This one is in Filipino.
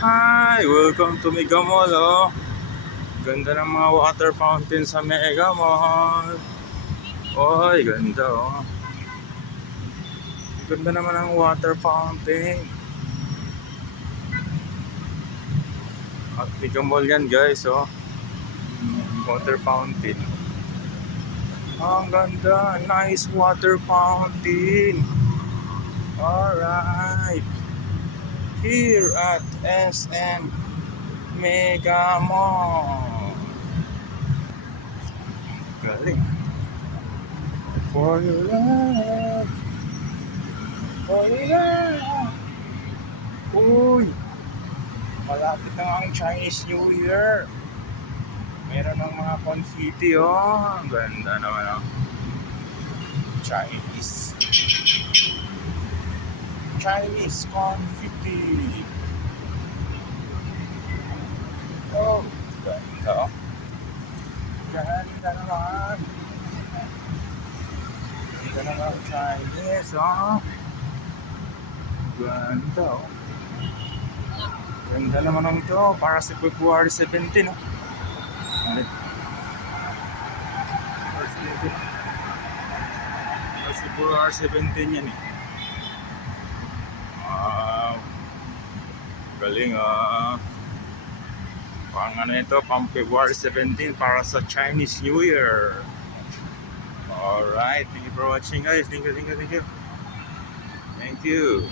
Hi! Welcome to Mega Mall, oh. Ganda ng mga water fountain sa Mega Mall. Oy, ganda, oh. Ganda naman ang water fountain. At Mega Mall yan, guys, oh. Water fountain. Ang ganda. Nice water fountain. Alright. Here at SM Mega Mall. Galing. For your love. For your love. Uy! Malapit na ang Chinese New Year. Meron ng mga confetti, oh. Ang ganda naman, oh. Chinese confetti. Oh, ganda, oh. Ganda naman. Ganda naman ang Chinese, oh. Ganda, oh. Ganda naman ang ito para sa February 17, oh. February 17 yan, eh. Wow. Galing, ah. Pang ano ito, pang February 17 para sa Chinese New Year. Alright, thank you for watching, guys. Thank you. Thank you.